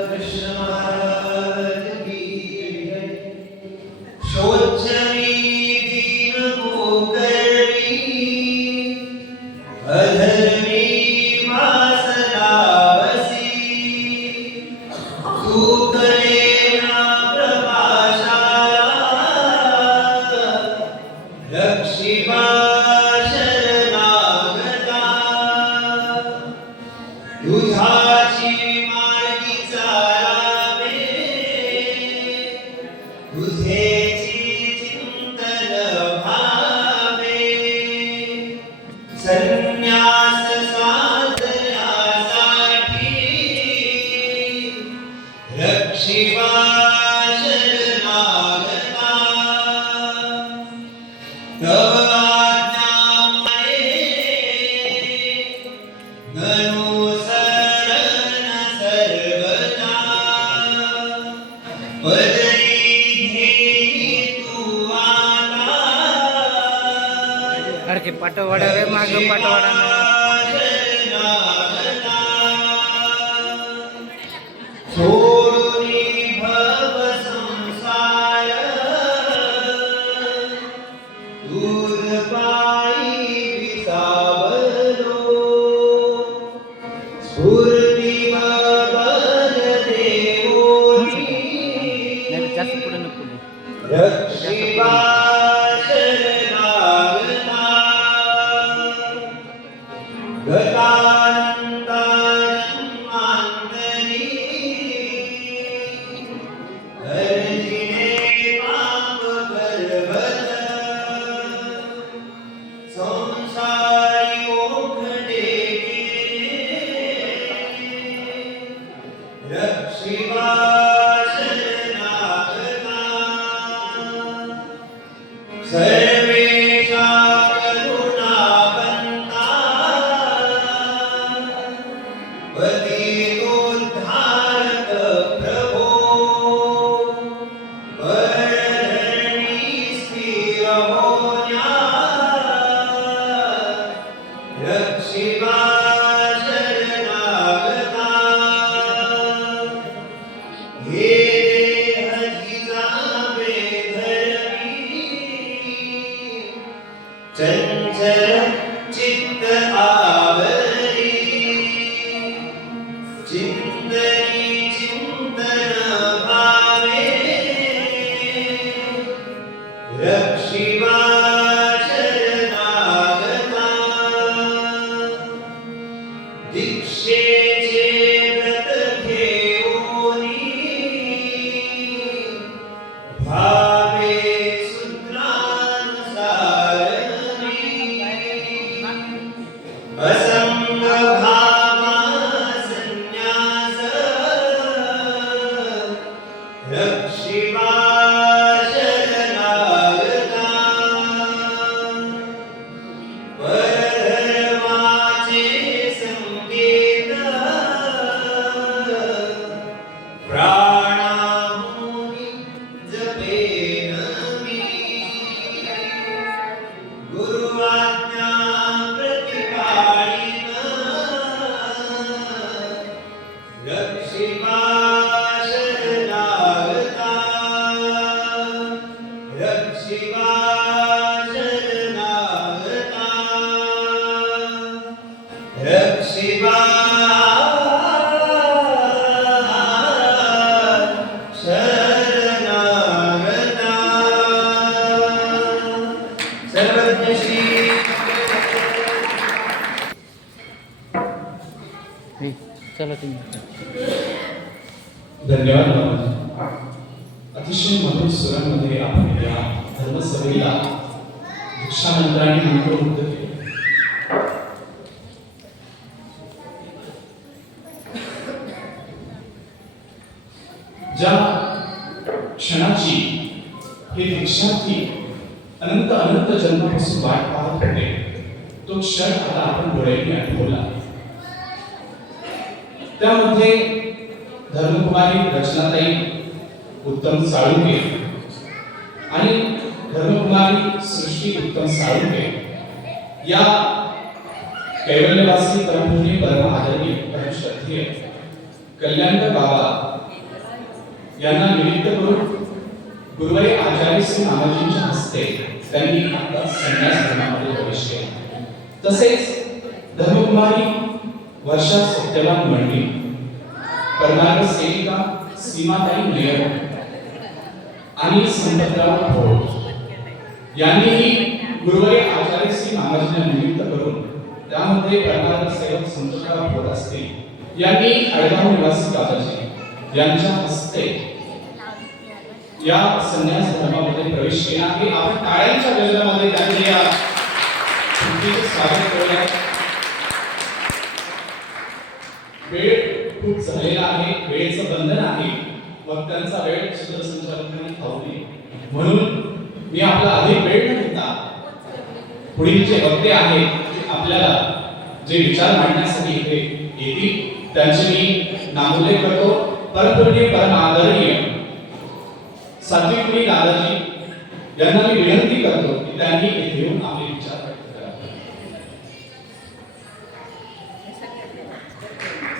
कृष्ण महाराज की जय। शोचनी दीन गोकर्णी अधर्मी वासना वसी तू कलेना प्रभाशाला रक्षिबा शरणागता तुझाची मार्गी चालावे तुझेची चिंतन भावे संन्यास साधण्यासाठी रक्षिबा शरणागता तव आज्ञामये अनुसरण सर्वदा पदरी घेई तू आता अडके पाटवाडा रे माग पाटवाडा सोडूनी भव संसार दूर पायी विसावलो स्फूर्तिम बल देवोनी नाही जास्त पुढे नको रक्षिबा शरणागता गतानंता जन्मांतरी अर्जिने पाप पर्वत संसारी ओखडे रक्षिबा शरणागता सर्वेषा करुणावन्ता पतितोद्धारक प्रभो वरधरणी स्थिरहोन्या रक्षिबा शरणागता हे देहजिजावे धरणी चंचल चित्त आवरी चिंतनी चिंतन भावे रक्षिबा शरणागता दीक्षेचे व्रत घेऊनी भावे सूत्रानुसारणी असंग भावा संन्यास रक्षिबा शरणागता परधर्माचे संकेत प्राणाहुनी जपेन मी गुरुआज्ञा प्रतिपाळीन रक्षिबा शरणागता रक्षिबा शरणागता रक्षिबा शरणागता सर्वज्ञ श्री हे चला तुम्ही धन्यवाद बाबाजी. अतिशय मधुर स्वरांमध्ये आपण या धर्मसभेला दीक्षामंत्राने मंत्रमुग्ध केले. ज्या क्षणाची हे दीक्षार्थी अनंत अनंत जन्मापासून वाट पाहत होते तो क्षण आता आपण डोळ्यांनी अनुभवला. त्यामध्ये धर्मकुमारी रचनाताई उत्तम साळुंके आणि धर्मकुमारी सृष्टी उत्तम साळुंके या कैवल्यवासी परमपूज्य परम आदरणीय परम श्रद्धेय कल्याणकर बाबा यांना निमित्त करून गुरुवारी आचार्य श्री नानाजींच्या हस्ते त्यांनी आता संन्यास धर्मामध्ये प्रवेश केला. तसेच धर्मकुमारी वर्षा सत्यवान मंडळी, कर्नाटक सेविका सीमाताई नेयर आणि संपतराव भोळ यांनीही गुरुवारी आचार्य श्री नानाजींना निमित्त करून, त्यामध्ये कर्नाटक सेवक संपतराव भोळ असतील यांनी अडगाव निवासी दादाजी यांच्या हस्ते या संन्यास धर्मामध्ये प्रवेश केला आहे. आपण टाळ्यांच्या गजरामध्ये त्यांनी या कृतीचे स्वागत केले. वेळ खूप झालेला आहे, वेळेचं बंधन आहे, मग त्यांचा वेळ सूत्रसंचालकांनी खाऊ नये म्हणून मी आपला अधिक वेळ न घेता पुढील जे वक्ते आहेत आपल्याला जे विचार मांडण्यासाठी इथे येतील त्यांचे मी नामोल्लेख करतो. परंतु परम आदरणीय सात्विक दादाजी यांना मी विनंती करतो की त्यांनी येथे येऊन आपले विचार